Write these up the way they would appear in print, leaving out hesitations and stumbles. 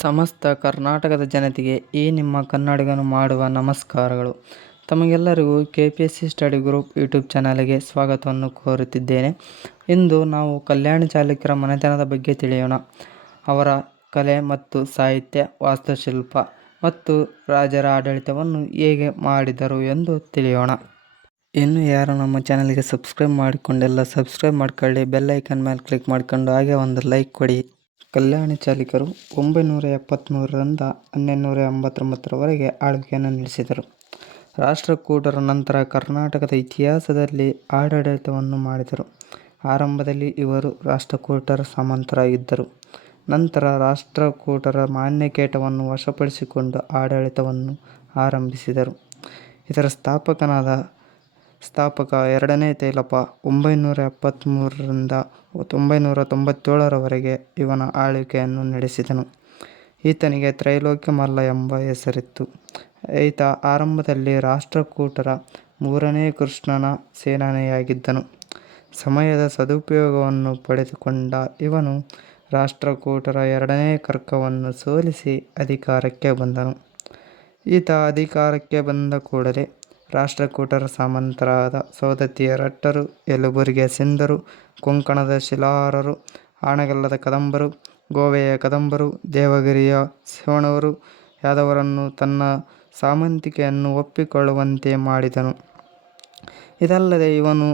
ಸಮಸ್ತ ಕರ್ನಾಟಕದ ಜನತೆಗೆ ಈ ನಿಮ್ಮ ಕನ್ನಡಿಗನು ಮಾಡುವ ನಮಸ್ಕಾರಗಳು. ತಮಗೆಲ್ಲರಿಗೂ KPSC ಸ್ಟಡಿ ಗ್ರೂಪ್ ಯೂಟ್ಯೂಬ್ ಚಾನಲ್ಗೆ ಸ್ವಾಗತವನ್ನು ಕೋರುತ್ತಿದ್ದೇನೆ. ಇಂದು ನಾವು ಕಲ್ಯಾಣಿ ಚಾಲುಕ್ಯರ ಮನೆತನದ ಬಗ್ಗೆ ತಿಳಿಯೋಣ. ಅವರ ಕಲೆ ಮತ್ತು ಸಾಹಿತ್ಯ, ವಾಸ್ತುಶಿಲ್ಪ ಮತ್ತು ರಾಜರ ಆಡಳಿತವನ್ನು ಹೇಗೆ ಮಾಡಿದರು ಎಂದು ತಿಳಿಯೋಣ. ಇನ್ನು ಯಾರು ನಮ್ಮ ಚಾನಲ್ಗೆ ಸಬ್ಸ್ಕ್ರೈಬ್ ಮಾಡಿಕೊಂಡಿಲ್ಲ, ಸಬ್ಸ್ಕ್ರೈಬ್ ಮಾಡ್ಕೊಳ್ಳಿ, ಬೆಲ್ ಐಕನ್ ಮೇಲೆ ಕ್ಲಿಕ್ ಮಾಡ್ಕೊಂಡು ಹಾಗೆ ಒಂದು ಲೈಕ್ ಕೊಡಿ. ಕಲ್ಯಾಣಿ ಚಾಲುಕ್ಯರು 973ರಿಂದ 1289ರವರೆಗೆ ಆಳ್ವಿಕೆಯನ್ನು ನಡೆಸಿದರು. ರಾಷ್ಟ್ರಕೂಟರ ನಂತರ ಕರ್ನಾಟಕದ ಇತಿಹಾಸದಲ್ಲಿ ಆಡಳಿತವನ್ನು ಮಾಡಿದರು. ಆರಂಭದಲ್ಲಿ ಇವರು ರಾಷ್ಟ್ರಕೂಟರ ಸಾಮಂತರಾಗಿದ್ದರು. ನಂತರ ರಾಷ್ಟ್ರಕೂಟರ ಮಾನ್ಯಕೇಟವನ್ನು ವಶಪಡಿಸಿಕೊಂಡು ಆಡಳಿತವನ್ನು ಆರಂಭಿಸಿದರು. ಇದರ ಸ್ಥಾಪಕ ಎರಡನೇ ತೈಲಪ 973ರಿಂದ 997ರವರೆಗೆ ಇವನ ಆಳ್ವಿಕೆಯನ್ನು ನಡೆಸಿದನು. ಈತನಿಗೆ ತ್ರೈಲೋಕ್ಯ ಮಲ್ಲ ಎಂಬ ಹೆಸರಿತ್ತು. ಈತ ಆರಂಭದಲ್ಲಿ ರಾಷ್ಟ್ರಕೂಟರ ಮೂರನೇ ಕೃಷ್ಣನ ಸೇನಾನಿಯಾಗಿದ್ದನು. ಸಮಯದ ಸದುಪಯೋಗವನ್ನು ಪಡೆದುಕೊಂಡ ಇವನು ರಾಷ್ಟ್ರಕೂಟರ ಎರಡನೇ ಕರ್ಕವನ್ನು ಸೋಲಿಸಿ ಅಧಿಕಾರಕ್ಕೆ ಬಂದನು. ಈತ ಅಧಿಕಾರಕ್ಕೆ ಬಂದ ಕೂಡಲೇ ರಾಷ್ಟ್ರಕೂಟರ ಸಾಮಂತರಾದ ಸೌದತ್ತಿಯ ರಟ್ಟರು, ಯಲಬುರ್ಗಿಯ ಸಿಂಧರು, ಕೊಂಕಣದ ಶಿಲಾರರು, ಹಾನಗಲ್ಲದ ಕದಂಬರು, ಗೋವೆಯ ಕದಂಬರು, ದೇವಗಿರಿಯ ಸೇವಣರು ಯಾದವರನ್ನು ತನ್ನ ಸಾಮಂತಿಕೆಯನ್ನು ಒಪ್ಪಿಕೊಳ್ಳುವಂತೆ ಮಾಡಿದನು. ಇದಲ್ಲದೆ ಇವನು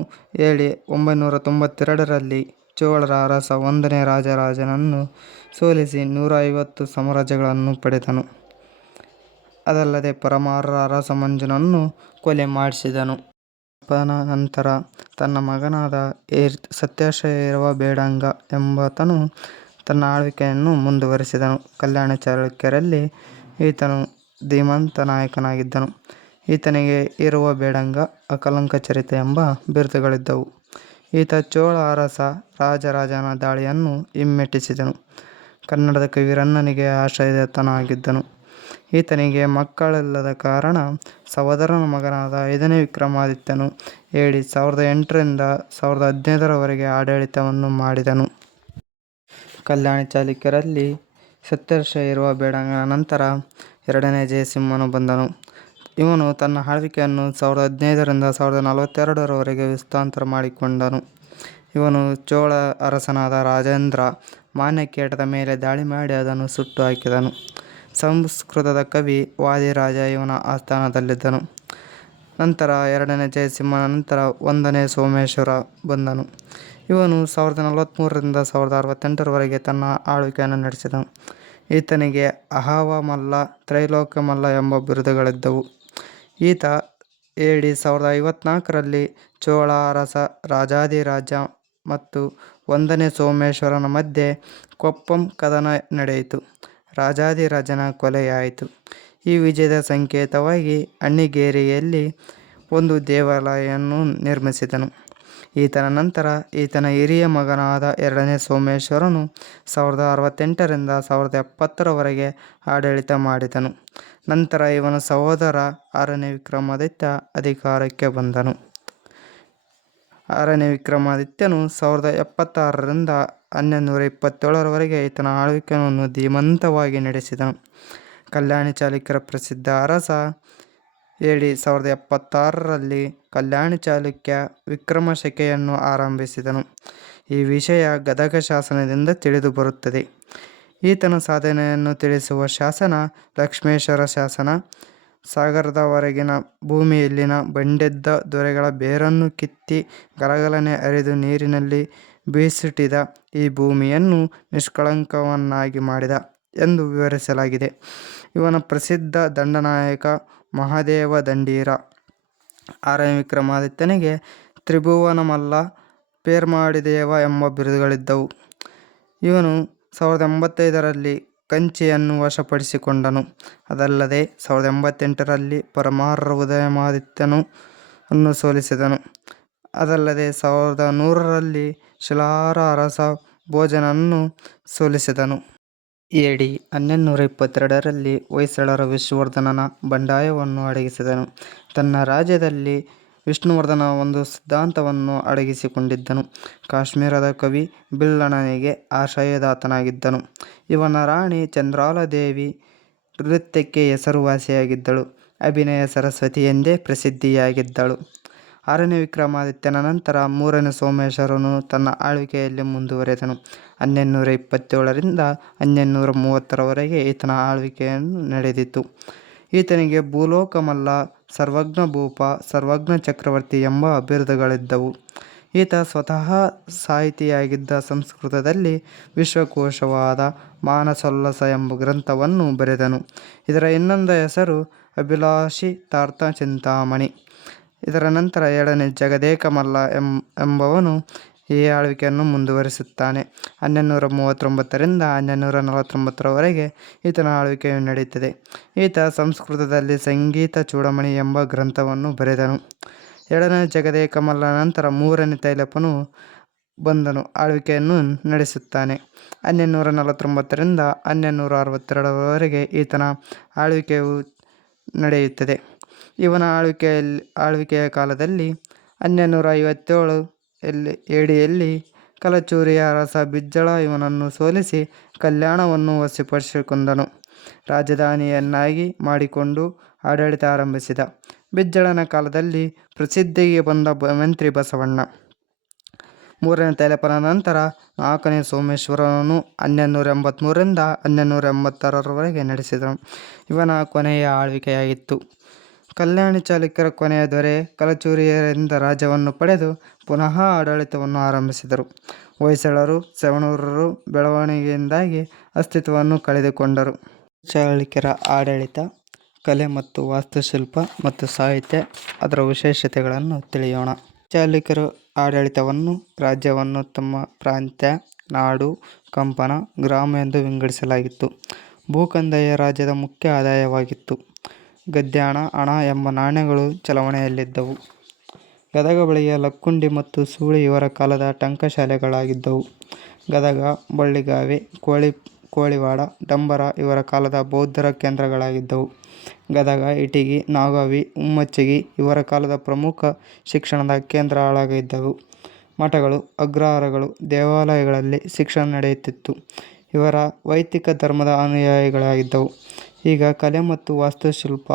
AD 992ರಲ್ಲಿ ಚೋಳರ ಅರಸ 1ನೇ ರಾಜರಾಜನನ್ನು ಸೋಲಿಸಿ 150 ಸಾಮ್ರಾಜ್ಯಗಳನ್ನು ಪಡೆದನು. ಅದಲ್ಲದೆ ಪರಮಾರರ ಅರಸ ಮಂಜನನ್ನು ಕೊಲೆ ಮಾಡಿಸಿದನು. ಅಪ್ಪನ ನಂತರ ತನ್ನ ಮಗನಾದ ಸತ್ಯಾಶ್ರಯ ಬೇಡಂಗ ಎಂಬಾತನು ತನ್ನ ಆಳ್ವಿಕೆಯನ್ನು ಮುಂದುವರಿಸಿದನು. ಕಲ್ಯಾಣಿ ಚಾಲುಕ್ಯರಲ್ಲಿ ಈತನು ಧೀಮಂತ ನಾಯಕನಾಗಿದ್ದನು. ಈತನಿಗೆ ಇರುವ ಬೇಡಂಗ, ಅಕಲಂಕ ಚರಿತ ಎಂಬ ಬಿರುದುಗಳಿದ್ದವು. ಈತ ಚೋಳ ಅರಸ ರಾಜರಾಜನ ದಾಳಿಯನ್ನು ಹಿಮ್ಮೆಟ್ಟಿಸಿದನು. ಕನ್ನಡದ ಕವಿ ರನ್ನನಿಗೆ ಆಶ್ರಯದಾತನಾಗಿದ್ದನು. ಈತನಿಗೆ ಮಕ್ಕಳಿಲ್ಲದ ಕಾರಣ ಸಹೋದರನ ಮಗನಾದ 5ನೇ ವಿಕ್ರಮಾದಿತ್ಯನು AD 1008ರಿಂದ 1015ರವರೆಗೆ ಆಡಳಿತವನ್ನು ಮಾಡಿದನು. ಕಲ್ಯಾಣಿ ಚಾಲುಕ್ಯರಲ್ಲಿ ಸತ್ಯಾಶ್ರಯ ಬೇಡಂಗನ ನಂತರ 2ನೇ ಜಯಸಿಂಹನು ಬಂದನು. ಇವನು ತನ್ನ ಆಳ್ವಿಕೆಯನ್ನು 1015ರಿಂದ 1042ರವರೆಗೆ ವಿಸ್ತಾರ ಮಾಡಿಕೊಂಡನು. ಇವನು ಚೋಳ ಅರಸನಾದ ರಾಜೇಂದ್ರ ಮಾನ್ಯಕೇಟದ ಮೇಲೆ ದಾಳಿ ಮಾಡಿ ಅದನ್ನು ಸುಟ್ಟು ಹಾಕಿದನು. ಸಂಸ್ಕೃತದ ಕವಿ ವಾದಿರಾಜ ಇವನ ಆಸ್ಥಾನದಲ್ಲಿದ್ದನು. ನಂತರ 2ನೇ ಜಯಸಿಂಹನ ನಂತರ 1ನೇ ಸೋಮೇಶ್ವರ ಬಂದನು. ಇವನು 1043ರಿಂದ 1068ರವರೆಗೆ ತನ್ನ ಆಳ್ವಿಕೆಯನ್ನು ನಡೆಸಿದನು. ಈತನಿಗೆ ಅಹಾವ ಮಲ್ಲ, ತ್ರೈಲೋಕ್ಯ ಮಲ್ಲ ಎಂಬ ಬಿರುದುಗಳಿದ್ದವು. ಈತ AD 1054ರಲ್ಲಿ ಚೋಳ ಅರಸ ರಾಜಾಧಿರಾಜ ಮತ್ತು 1ನೇ ಸೋಮೇಶ್ವರನ ಮಧ್ಯೆ ಕೊಪ್ಪಂ ಕದನ ನಡೆಯಿತು. ರಾಜಾಧಿರಾಜನ ಕೊಲೆಯಾಯಿತು. ಈ ವಿಜಯದ ಸಂಕೇತವಾಗಿ ಅಣ್ಣಿಗೇರಿಯಲ್ಲಿ ಒಂದು ದೇವಾಲಯವನ್ನು ನಿರ್ಮಿಸಿದನು. ಈತನ ನಂತರ ಈತನ ಹಿರಿಯ ಮಗನಾದ 2ನೇ ಸೋಮೇಶ್ವರನು 1068ರಿಂದ 1070ರವರೆಗೆ ಆಡಳಿತ ಮಾಡಿದನು. ನಂತರ ಇವನ ಸಹೋದರ 6ನೇ ವಿಕ್ರಮಾದಿತ್ಯ ಅಧಿಕಾರಕ್ಕೆ ಬಂದನು. 6ನೇ ವಿಕ್ರಮಾದಿತ್ಯನು 1076ರಿಂದ 1227ರವರೆಗೆ ಈತನ ಆಳ್ವಿಕೆಯನ್ನು ಧೀಮಂತವಾಗಿ ನಡೆಸಿದನು. ಕಲ್ಯಾಣಿ ಚಾಲುಕ್ಯರ ಪ್ರಸಿದ್ಧ ಅರಸ AD 1076ರಲ್ಲಿ ಕಲ್ಯಾಣಿ ಚಾಲುಕ್ಯ ವಿಕ್ರಮಶಕೆಯನ್ನು ಆರಂಭಿಸಿದನು. ಈ ವಿಷಯ ಗದಗ ಶಾಸನದಿಂದ ತಿಳಿದು ಬರುತ್ತದೆ. ಈತನ ಸಾಧನೆಯನ್ನು ತಿಳಿಸುವ ಶಾಸನ ಲಕ್ಷ್ಮೇಶ್ವರ ಶಾಸನ. ಸಾಗರದವರೆಗಿನ ಭೂಮಿಯಲ್ಲಿನ ಬಂಡೆದ್ದ ದೊರೆಗಳ ಬೇರನ್ನು ಕಿತ್ತಿ ಗಲಗಲನೆ ಹರಿದು ನೀರಿನಲ್ಲಿ ಬೀಸುಟಿದ ಈ ಭೂಮಿಯನ್ನು ನಿಷ್ಕಳಂಕವನ್ನಾಗಿ ಮಾಡಿದ ಎಂದು ವಿವರಿಸಲಾಗಿದೆ. ಇವನ ಪ್ರಸಿದ್ಧ ದಂಡನಾಯಕ ಮಹಾದೇವ ದಂಡೀರ. 6ನೇ ವಿಕ್ರಮಾದಿತ್ಯನಿಗೆ ತ್ರಿಭುವನ ಮಲ್ಲ, ಪೇರ್ಮಾಡಿದೇವ ಎಂಬ ಬಿರುದುಗಳಿದ್ದವು. ಇವನು 1085ರಲ್ಲಿ ಕಂಚಿಯನ್ನು ವಶಪಡಿಸಿಕೊಂಡನು. ಅದಲ್ಲದೆ 1088ರಲ್ಲಿ ಪರಮಾರರ ಉದಯಮಾದಿತ್ಯನನ್ನು ಸೋಲಿಸಿದನು. ಅದಲ್ಲದೆ 1100ರಲ್ಲಿ ಶಿಲಾರ ಅರಸ ಭೋಜನನ್ನು ಸೋಲಿಸಿದನು. AD 1222ರಲ್ಲಿ ಹೊಯ್ಸಳರ ವಿಷ್ಣುವರ್ಧನನ ಬಂಡಾಯವನ್ನು ಅಡಗಿಸಿದನು. ತನ್ನ ರಾಜ್ಯದಲ್ಲಿ ವಿಷ್ಣುವರ್ಧನ ಒಂದು ಸಿದ್ಧಾಂತವನ್ನು ಅಡಗಿಸಿಕೊಂಡಿದ್ದನು. ಕಾಶ್ಮೀರದ ಕವಿ ಬಿಲ್ಲಣ್ಣನಿಗೆ ಆಶ್ರಯದಾತನಾಗಿದ್ದನು. ಇವನ ರಾಣಿ ಚಂದ್ರಾಲದೇವಿ ನೃತ್ಯಕ್ಕೆ ಹೆಸರುವಾಸಿಯಾಗಿದ್ದಳು. ಅಭಿನಯ ಸರಸ್ವತಿ ಎಂದೇ ಪ್ರಸಿದ್ಧಿಯಾಗಿದ್ದಳು. 6ನೇ ವಿಕ್ರಮಾದಿತ್ಯನ ನಂತರ 3ನೇ ಸೋಮೇಶ್ವರನು ತನ್ನ ಆಳ್ವಿಕೆಯಲ್ಲಿ ಮುಂದುವರೆದನು. 1227ರಿಂದ 1230ರವರೆಗೆ ಈತನ ಆಳ್ವಿಕೆಯನ್ನು ನಡೆದಿತು. ಈತನಿಗೆ ಭೂಲೋಕಮಲ್ಲ, ಸರ್ವಜ್ಞ ಭೂಪ, ಸರ್ವಜ್ಞ ಚಕ್ರವರ್ತಿ ಎಂಬ ಬಿರುದುಗಳಿದ್ದವು. ಈತ ಸ್ವತಃ ಸಾಹಿತಿಯಾಗಿದ್ದ. ಸಂಸ್ಕೃತದಲ್ಲಿ ವಿಶ್ವಕೋಶವಾದ ಮಾನಸೋಲ್ಲಾಸ ಎಂಬ ಗ್ರಂಥವನ್ನು ಬರೆದನು. ಇದರ ಇನ್ನೊಂದು ಹೆಸರು ಅಭಿಲಾಷಿತಾರ್ಥ ಚಿಂತಾಮಣಿ. ಇದರ ನಂತರ 2ನೇ ಜಗದೇಕಮಲ್ಲ ಎಂಬವನು ಈ ಆಳ್ವಿಕೆಯನ್ನು ಮುಂದುವರಿಸುತ್ತಾನೆ. 1239ರಿಂದ 1249ರವರೆಗೆ ಈತನ ಆಳ್ವಿಕೆಯು ನಡೆಯುತ್ತದೆ. ಈತ ಸಂಸ್ಕೃತದಲ್ಲಿ ಸಂಗೀತ ಚೂಡಾಮಣಿ ಎಂಬ ಗ್ರಂಥವನ್ನು ಬರೆದನು. 2ನೇ ಜಗದೇಕಮಲ್ಲ ನಂತರ 3ನೇ ತೈಲಪನು ಬಂದನು ಆಳ್ವಿಕೆಯನ್ನು ನಡೆಸುತ್ತಾನೆ. 1249ರಿಂದ 1262ರವರೆಗೆ ಈತನ ಆಳ್ವಿಕೆಯು ನಡೆಯುತ್ತದೆ. ಇವನ ಆಳ್ವಿಕೆಯ ಕಾಲದಲ್ಲಿ 1257 ADಯಲ್ಲಿ ಕಲಚೂರಿಯ ಅರಸ ಬಿಜ್ಜಳ ಇವನನ್ನು ಸೋಲಿಸಿ ಕಲ್ಯಾಣವನ್ನು ವಶಪಡಿಸಿಕೊಂಡನು. ರಾಜಧಾನಿಯನ್ನಾಗಿ ಮಾಡಿಕೊಂಡು ಆಡಳಿತ ಆರಂಭಿಸಿದ. ಬಿಜ್ಜಳನ ಕಾಲದಲ್ಲಿ ಪ್ರಸಿದ್ಧಿಗೆ ಬಂದ ಮಂತ್ರಿ ಬಸವಣ್ಣ. 3ನೇ ತೈಲಪನ ನಂತರ 4ನೇ ಸೋಮೇಶ್ವರನು 1283ರಿಂದ 1286ರವರೆಗೆ ನಡೆಸಿದನು. ಇವನ ಕೊನೆಯ ಆಳ್ವಿಕೆಯಾಗಿತ್ತು. ಕಲ್ಯಾಣಿ ಚಾಲುಕ್ಯರ ಕೊನೆಯ ದೊರೆ ಕಲಚೂರಿಯರಿಂದ ರಾಜ್ಯವನ್ನು ಪಡೆದು ಪುನಃ ಆಡಳಿತವನ್ನು ಆರಂಭಿಸಿದರು. ಹೊಯ್ಸಳರು, ಸವಣೂರರು ಬೆಳವಣಿಗೆಯಿಂದಾಗಿ ಅಸ್ತಿತ್ವವನ್ನು ಕಳೆದುಕೊಂಡರು. ಚಾಲುಕ್ಯರ ಆಡಳಿತ, ಕಲೆ ಮತ್ತು ವಾಸ್ತುಶಿಲ್ಪ ಮತ್ತು ಸಾಹಿತ್ಯ, ಅದರ ವಿಶೇಷತೆಗಳನ್ನು ತಿಳಿಯೋಣ. ಚಾಲುಕ್ಯರ ಆಡಳಿತವನ್ನು ರಾಜ್ಯವನ್ನು ತಮ್ಮ ಪ್ರಾಂತ್ಯ, ನಾಡು, ಕಂಪನ, ಗ್ರಾಮ ಎಂದು ವಿಂಗಡಿಸಲಾಗಿತ್ತು. ಭೂಕಂದಾಯ ರಾಜ್ಯದ ಮುಖ್ಯ ಆದಾಯವಾಗಿತ್ತು. ಗದ್ಯಾಣ, ಹಣ ಎಂಬ ನಾಣ್ಯಗಳು ಚಲಾವಣೆಯಲ್ಲಿದ್ದವು. ಗದಗ ಬಳಿಯ ಲಕ್ಕುಂಡಿ ಮತ್ತು ಸೂಳಿ ಇವರ ಕಾಲದ ಟಂಕಶಾಲೆಗಳಾಗಿದ್ದವು. ಗದಗ, ಬಳ್ಳಿಗಾವೆ, ಕೋಳಿವಾಡ, ಡಂಬರ ಇವರ ಕಾಲದ ಬೌದ್ಧರ ಕೇಂದ್ರಗಳಾಗಿದ್ದವು. ಗದಗ, ಇಟಗಿ, ನಾಗಾವಿ, ಹುಮ್ಮಚ್ಚಿಗಿ ಇವರ ಕಾಲದ ಪ್ರಮುಖ ಶಿಕ್ಷಣದ ಕೇಂದ್ರಗಳಾಗಿದ್ದವು. ಮಠಗಳು, ಅಗ್ರಹಾರಗಳು, ದೇವಾಲಯಗಳಲ್ಲಿ ಶಿಕ್ಷಣ ನಡೆಯುತ್ತಿತ್ತು. ಇವರ ವೈದಿಕ ಧರ್ಮದ ಅನುಯಾಯಿಗಳಾಗಿದ್ದವು. ಈಗ ಕಲೆ ಮತ್ತು ವಾಸ್ತುಶಿಲ್ಪ.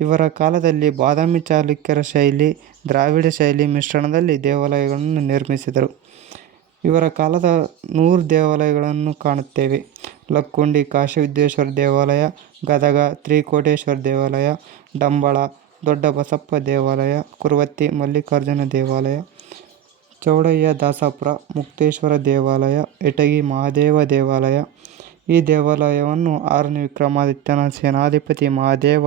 ಇವರ ಕಾಲದಲ್ಲಿ ಬಾದಾಮಿ ಚಾಲುಕ್ಯರ ಶೈಲಿ, ದ್ರಾವಿಡ ಶೈಲಿ ಮಿಶ್ರಣದಲ್ಲಿ ದೇವಾಲಯಗಳನ್ನು ನಿರ್ಮಿಸಿದರು. ಇವರ ಕಾಲದ 100 ದೇವಾಲಯಗಳನ್ನು ಕಾಣುತ್ತೇವೆ. ಲಕ್ಕುಂಡಿ ಕಾಶಿವಿದ್ಯೇಶ್ವರ ದೇವಾಲಯ, ಗದಗ ತ್ರಿಕೋಟೇಶ್ವರ ದೇವಾಲಯ, ಡಂಬಳ ದೊಡ್ಡ ಬಸಪ್ಪ ದೇವಾಲಯ, ಕುರುವತ್ತಿ ಮಲ್ಲಿಕಾರ್ಜುನ ದೇವಾಲಯ, ಚೌಡಯ್ಯ ದಾಸಾಪುರ ಮುಕ್ತೇಶ್ವರ ದೇವಾಲಯ, ಇಟಗಿ ಮಹಾದೇವ ದೇವಾಲಯ. ಈ ದೇವಾಲಯವನ್ನು 6ನೇ ವಿಕ್ರಮಾದಿತ್ಯನ ಸೇನಾಧಿಪತಿ ಮಹಾದೇವ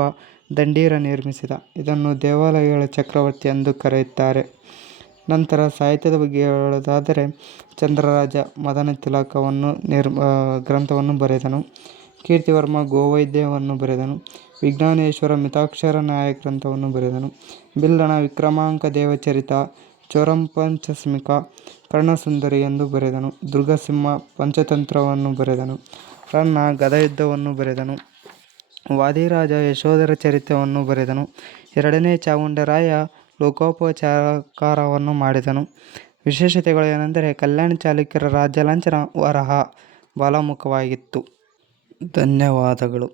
ದಂಡೀರ ನಿರ್ಮಿಸಿದ. ಇದನ್ನು ದೇವಾಲಯಗಳ ಚಕ್ರವರ್ತಿ ಎಂದು ಕರೆಯುತ್ತಾರೆ. ನಂತರ ಸಾಹಿತ್ಯದ ಬಗ್ಗೆ ಹೇಳುವುದಾದರೆ, ಚಂದ್ರರಾಜ ಮದನತಿಲಕವನ್ನು ಗ್ರಂಥವನ್ನು ಬರೆದನು. ಕೀರ್ತಿವರ್ಮ ಗೋವೈದ್ಯವನ್ನು ಬರೆದನು. ವಿಜ್ಞಾನೇಶ್ವರ ಮಿತಾಕ್ಷರ ನ್ಯಾಯ ಗ್ರಂಥವನ್ನು ಬರೆದನು. ಬಿಲ್ಲಣ ವಿಕ್ರಮಾಂಕ ದೇವಚರಿತ, ಚೋರಂಪಂಚಸ್ಮಿಕ, ಕರ್ಣಸುಂದರಿ ಎಂದು ಬರೆದನು. ದುರ್ಗಸಿಂಹ ಪಂಚತಂತ್ರವನ್ನು ಬರೆದನು. ರನ್ನ ಗದಯುದ್ಧವನ್ನು ಬರೆದನು. ವಾದಿರಾಜ ಯಶೋಧರ ಚರಿತವನ್ನು ಬರೆದನು. 2ನೇ ಚಾವುಂಡರಾಯ ಲೋಕೋಪಚಾರವನ್ನು ಮಾಡಿದನು. ವಿಶೇಷತೆಗಳು ಏನೆಂದರೆ, ಕಲ್ಯಾಣಿ ಚಾಲುಕ್ಯರ ರಾಜ್ಯ ಲಾಂಛನ ವರಹ ಬಲಮುಖವಾಗಿತ್ತು. ಧನ್ಯವಾದಗಳು.